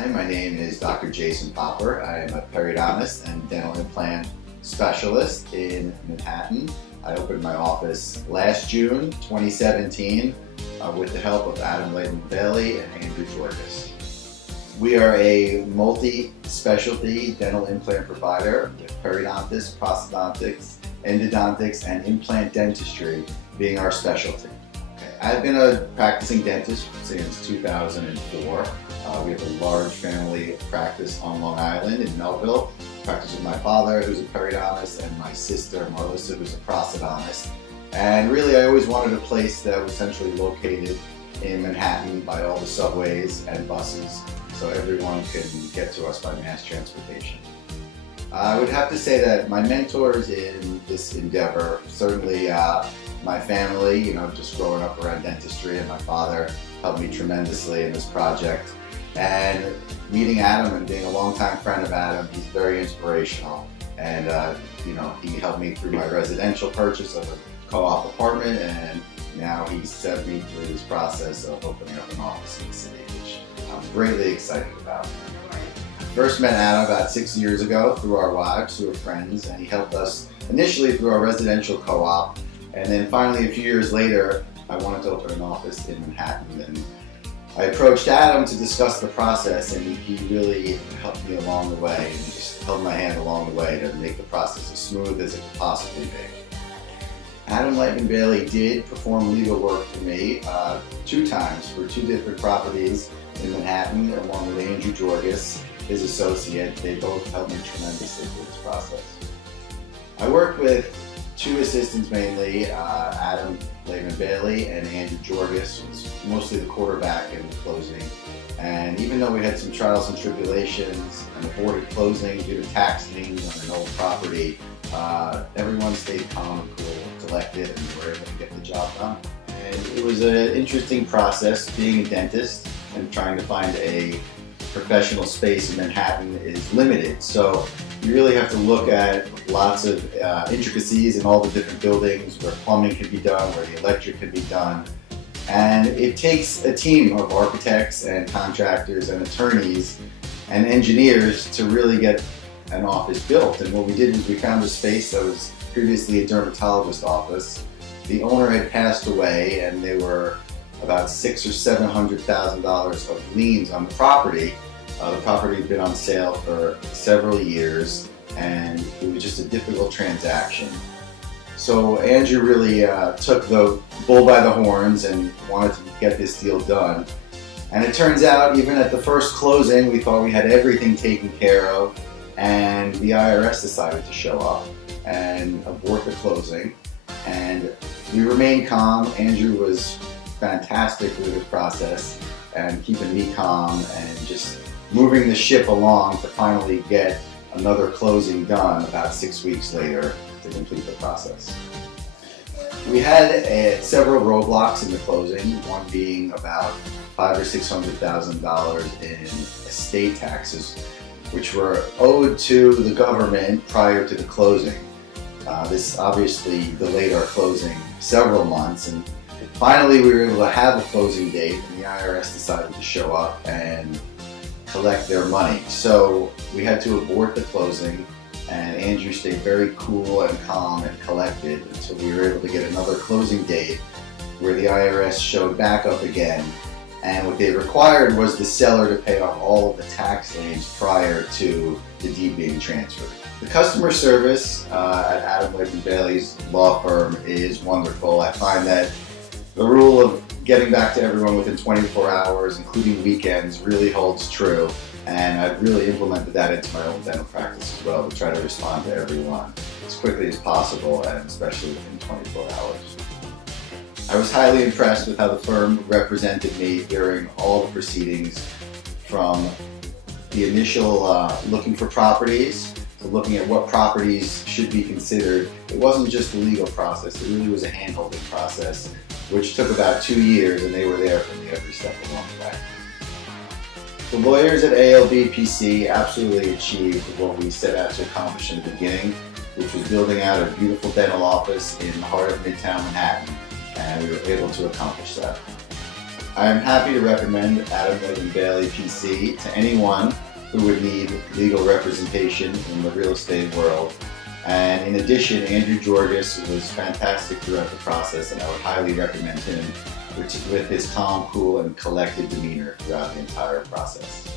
Hi, my name is Dr. Jason Popper. I am a periodontist and dental implant specialist in Manhattan. I opened my office last June 2017 with the help of Adam Bailey and Andrew Jorges. We are a multi-specialty dental implant provider with periodontics, prosthodontics, endodontics, and implant dentistry being our specialty. I've been a practicing dentist since 2004. We have a large family practice on Long Island in Melville. I practice with my father, who's a periodontist, and my sister, Marissa, who's a prosthodontist. And really, I always wanted a place that was centrally located in Manhattan by all the subways and buses, so everyone can get to us by mass transportation. I would have to say that my mentors in this endeavor, certainly my family, just growing up around dentistry, and my father helped me tremendously in this project. And meeting Adam and being a longtime friend of Adam, he's very inspirational. And he helped me through my residential purchase of a co-op apartment, and now he's set me through this process of opening up an office in the city, which I'm greatly excited about. First met Adam about 6 years ago through our wives, who are friends, and he helped us initially through our residential co-op, and then finally a few years later I wanted to open an office in Manhattan, and I approached Adam to discuss the process, and he really helped me along the way, and he just held my hand along the way to make the process as smooth as it could possibly be. Adam Bailey did perform legal work for me 2 times for 2 different properties in Manhattan, along with Andrew Jorges, his associate. They both helped me tremendously through this process. I worked with 2 assistants mainly, Adam Bailey and Andrew Jorges, who was mostly the quarterback in the closing. And even though we had some trials and tribulations, an aborted closing due to tax liens on an old property, everyone stayed calm and cool and collected, and we were able to get the job done. And it was an interesting process. Being a dentist and trying to find a professional space in Manhattan is limited, so you really have to look at lots of intricacies in all the different buildings where plumbing can be done, where the electric can be done. And it takes a team of architects and contractors and attorneys and engineers to really get an office built. And what we did was we found a space that was previously a dermatologist office. The owner had passed away, and there were about $600,000 or $700,000 of liens on the property. The property had been on sale for several years, and it was just a difficult transaction. So Andrew really took the bull by the horns and wanted to get this deal done. And it turns out, even at the first closing, we thought we had everything taken care of, and the IRS decided to show up and abort the closing. And we remained calm. Andrew was fantastic with the process and keeping me calm and just moving the ship along to finally get another closing done about 6 weeks later to complete the process. We had several roadblocks in the closing, one being about $500,000 or $600,000 in estate taxes, which were owed to the government prior to the closing. This obviously delayed our closing several months, and finally we were able to have a closing date, and the IRS decided to show up and collect their money. So we had to abort the closing, and Andrew stayed very cool and calm and collected until we were able to get another closing date where the IRS showed back up again, and what they required was the seller to pay off all of the tax liens prior to the deed being transferred. The customer service at Adam Bailey's law firm is wonderful. I find that the rule of getting back to everyone within 24 hours, including weekends, really holds true. And I've really implemented that into my own dental practice as well, to try to respond to everyone as quickly as possible, and especially within 24 hours. I was highly impressed with how the firm represented me during all the proceedings, from the initial looking for properties to looking at what properties should be considered. It wasn't just the legal process, it really was a hand-holding process, which took about 2 years, and they were there for me every step along the way. The lawyers at ALB-PC absolutely achieved what we set out to accomplish in the beginning, which was building out a beautiful dental office in the heart of Midtown Manhattan, and we were able to accomplish that. I am happy to recommend Adam Logan Bailey PC to anyone who would need legal representation in the real estate world. And in addition, Andrew Georges was fantastic throughout the process, and I would highly recommend him with his calm, cool, and collected demeanor throughout the entire process.